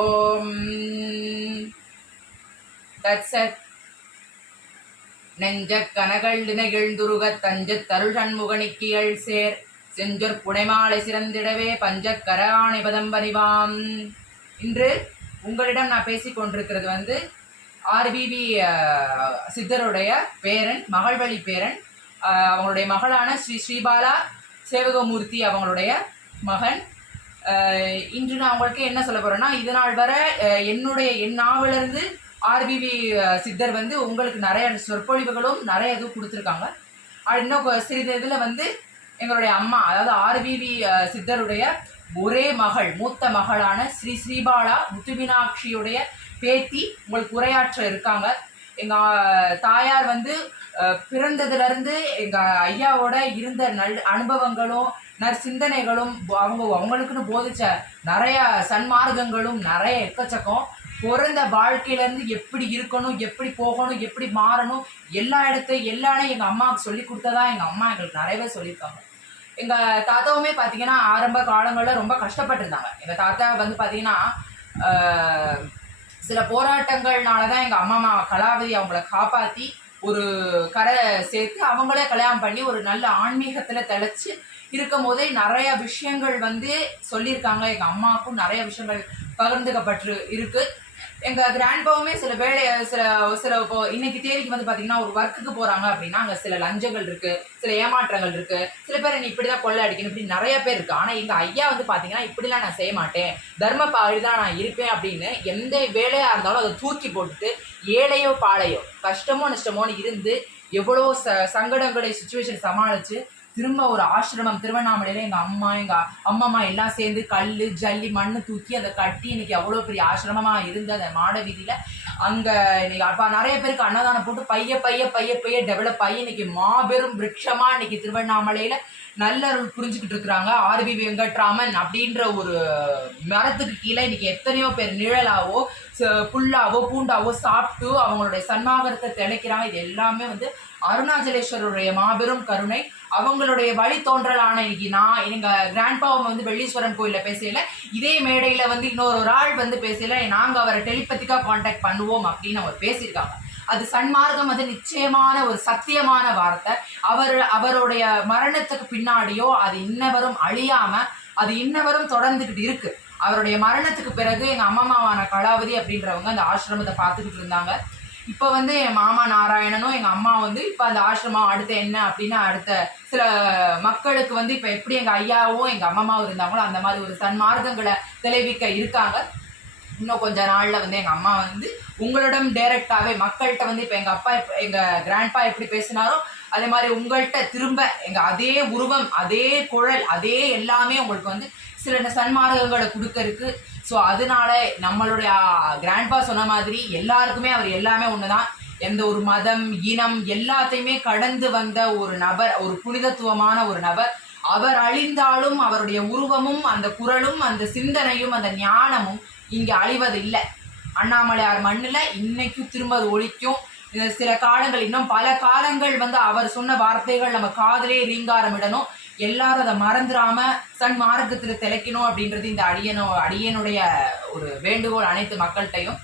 ஓம் தத்சத். நெஞ்சக் கனகள் நினைகிழ்ந்துருகத் தஞ்சத் தருஷண்முகனிக்கியல் சேர் செஞ்சொற் புனைமாலை சிறந்திடவே பஞ்சக் கராணி பதம்பரிவாம். இன்று உங்களிடம் நான் பேசிக் கொண்டிருக்கிறது ஆர்பிவி சித்தருடைய பேரன், மகள்வழி பேரன், அவங்களுடைய மகளான ஸ்ரீபாலா சேவகமூர்த்தி அவங்களுடைய மகன். இன்று நான் உங்களுக்கு என்ன சொல்ல போகிறேன்னா, இது நாள் வர என் நாவிலிருந்து ஆர்பிவி சித்தர் உங்களுக்கு நிறைய சொற்பொழிவுகளும் நிறைய இதுவும் கொடுத்துருக்காங்க. இன்னும் சிறிது இதில் எங்களுடைய அம்மா, அதாவது ஆர்பிவி சித்தருடைய ஒரே மகள், மூத்த மகளான ஸ்ரீபாலா முத்துமீனாட்சியுடைய பேத்தி உங்களுக்கு உரையாற்ற இருக்காங்க. எங்கள் தாயார் பிறந்ததுலேருந்து எங்கள் ஐயாவோட இருந்த அனுபவங்களும் நற்சிந்தனைகளும் அவங்களுக்குன்னு போதிச்ச நிறைய சன்மார்க்கங்களும் நிறைய எக்கச்சக்கம். பிறந்த வாழ்க்கையிலேருந்து எப்படி இருக்கணும், எப்படி போகணும், எப்படி மாறணும், எல்லாமே எங்கள் அம்மாவுக்கு சொல்லி கொடுத்ததா எங்கள் அம்மா எங்களுக்கு நிறையவே சொல்லியிருக்காங்க. எங்கள் தாத்தாவுமே பார்த்தீங்கன்னா ஆரம்ப காலங்களில் ரொம்ப கஷ்டப்பட்டுருந்தாங்க. எங்கள் தாத்தா பார்த்தீங்கன்னா சில போராட்டங்கள்னால தான் எங்கள் அம்மா கலாவதி அவங்கள காப்பாற்றி ஒரு கரை சேர்த்து அவங்களே கல்யாணம் பண்ணி ஒரு நல்ல ஆன்மீகத்தில் தெளிச்சு இருக்கும் போதே நிறைய விஷயங்கள் சொல்லியிருக்காங்க. எங்கள் அம்மாவுக்கும் நிறைய விஷயங்கள் பகிர்ந்துக்கப்பட்டு இருக்கு. எங்கள் கிராண்ட்பாவுமே சில இப்போ இன்னைக்கு தேதிக்கு பார்த்தீங்கன்னா ஒரு ஒர்க்குக்கு போகிறாங்க அப்படின்னா அங்கே சில லஞ்சங்கள் இருக்குது, சில ஏமாற்றங்கள் இருக்குது, சில பேர் நீ இப்படி தான் கொள்ளை அடிக்கணும், இப்படி நிறைய பேர் இருக்குது. ஆனால் எங்கள் ஐயா பார்த்தீங்கன்னா இப்படிலாம் நான் செய்ய மாட்டேன், தர்ம பாழி தான் நான் இருப்பேன் அப்படின்னு எந்த வேலையாக இருந்தாலும் அதை தூக்கி போட்டுட்டு ஏழையோ பாழையோ கஷ்டமோ நஷ்டமோன்னு இருந்து எவ்வளோ சங்கடங்களை சுச்சுவேஷன் சமாளித்து திரும்ப ஒரு ஆசிரமம் திருவண்ணாமலையில் எங்கள் அம்மா எல்லாம் சேர்ந்து கல் ஜல்லி மண் தூக்கி அதை கட்டி இன்னைக்கு அவ்வளோ பெரிய ஆசிரமமாக இருந்து அந்த மாட வீதியில் அங்கே இன்னைக்கு அப்போ நிறைய பேருக்கு அன்னதானம் போட்டு பைய டெவலப் ஆகி இன்னைக்கு மாபெரும் விருட்சமாக இன்னைக்கு திருவண்ணாமலையில் நல்லருள் புரிஞ்சுக்கிட்டு இருக்கிறாங்க. ஆர்பி வெங்கட்ராமன் அப்படின்ற ஒரு மரத்துக்கு கீழே இன்னைக்கு எத்தனையோ பேர் நிழலாவோ புல்லாவோ பூண்டாவோ சாப்பிட்டு அவங்களுடைய சன்மார்க்கத்தை திளைக்கிறாங்க. இது எல்லாமே அருணாச்சலேஸ்வரருடைய மாபெரும் கருணை. அவங்களுடைய வழி தோன்றலான இன்னைக்கு நான் எங்கள் கிராண்ட்பாவை வெள்ளீஸ்வரன் கோயிலில் பேசல, இதே மேடையில் இன்னொரு ஆள் பேசல, நாங்கள் அவரை டெலிபத்திக்காக கான்டாக்ட் பண்ணுவோம் அப்படின்னு அவர் பேசியிருக்காங்க. அது சன்மார்க்கம், நிச்சயமான ஒரு சத்தியமான வார்த்தை. அவருடைய மரணத்துக்கு பின்னாடியோ அது இன்னவரும் அழியாம அது இன்னவரும் தொடர்ந்துக்கிட்டு இருக்கு. அவருடைய மரணத்துக்கு பிறகு எங்கள் அம்மாவான கலாவதி அப்படின்றவங்க அந்த ஆசிரமத்தை பார்த்துக்கிட்டு இருந்தாங்க. இப்போ என் மாமா நாராயணனும் எங்கள் அம்மா இப்போ அந்த ஆசிரமம் அடுத்த என்ன அப்படின்னு அடுத்த சில மக்களுக்கு இப்போ எப்படி எங்கள் ஐயாவும் எங்கள் அம்மாவும் இருந்தாங்களோ அந்த மாதிரி ஒரு சன்மார்க்கங்களை தெளிவிக்க இருக்காங்க. இன்னும் கொஞ்ச நாளில் எங்கள் அம்மா உங்களிடம் டைரெக்டாகவே மக்கள்கிட்ட இப்போ எங்கள் அப்பா எங்கள் கிராண்ட்பா எப்படி பேசினாரோ அதே மாதிரி உங்கள்கிட்ட திரும்ப எங்கள் அதே உருவம், அதே குழல், அதே எல்லாமே உங்களுக்கு சில சன்மார்க்கங்களை கொடுக்க இருக்கு. ஸோ அதனால நம்மளுடைய கிராண்ட்பா சொன்ன மாதிரி எல்லாருக்குமே அவர் எல்லாமே ஒன்று தான். எந்த ஒரு மதம் இனம் எல்லாத்தையுமே கடந்து வந்த ஒரு நபர், ஒரு புனிதத்துவமான ஒரு நபர். அவர் அழிந்தாலும் அவருடைய உருவமும் அந்த குரலும் அந்த சிந்தனையும் அந்த ஞானமும் இங்கே அழிவது இல்லை. அண்ணாமலையார் மண்ணில் இன்னைக்கும் திரும்ப அது ஒழிக்கும். சில காலங்கள், இன்னும் பல காலங்கள் அவர் சொன்ன வார்த்தைகள் நம்ம காதலே ரீங்காரமிடணும். எல்லாரும் அதை மறந்துடாம சன்மார்க்கத்தில் திளைக்கணும் அப்படின்றது இந்த அடியனுடைய ஒரு வேண்டுகோள் அனைத்து மக்கள்கிட்டையும்.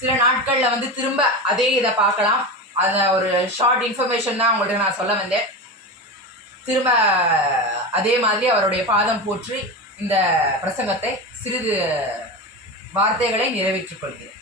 சில நாட்களில் திரும்ப அதே இதை பார்க்கலாம். அதை ஒரு ஷார்ட் இன்ஃபர்மேஷன் தான் உங்கள்கிட்ட நான் சொல்ல வந்தேன். திரும்ப அதே மாதிரி அவருடைய பாதம் போற்றி இந்த பிரசங்கத்தை சிறிது வார்த்தைகளை நிறைவேற்றிக் கொள்கிறேன்.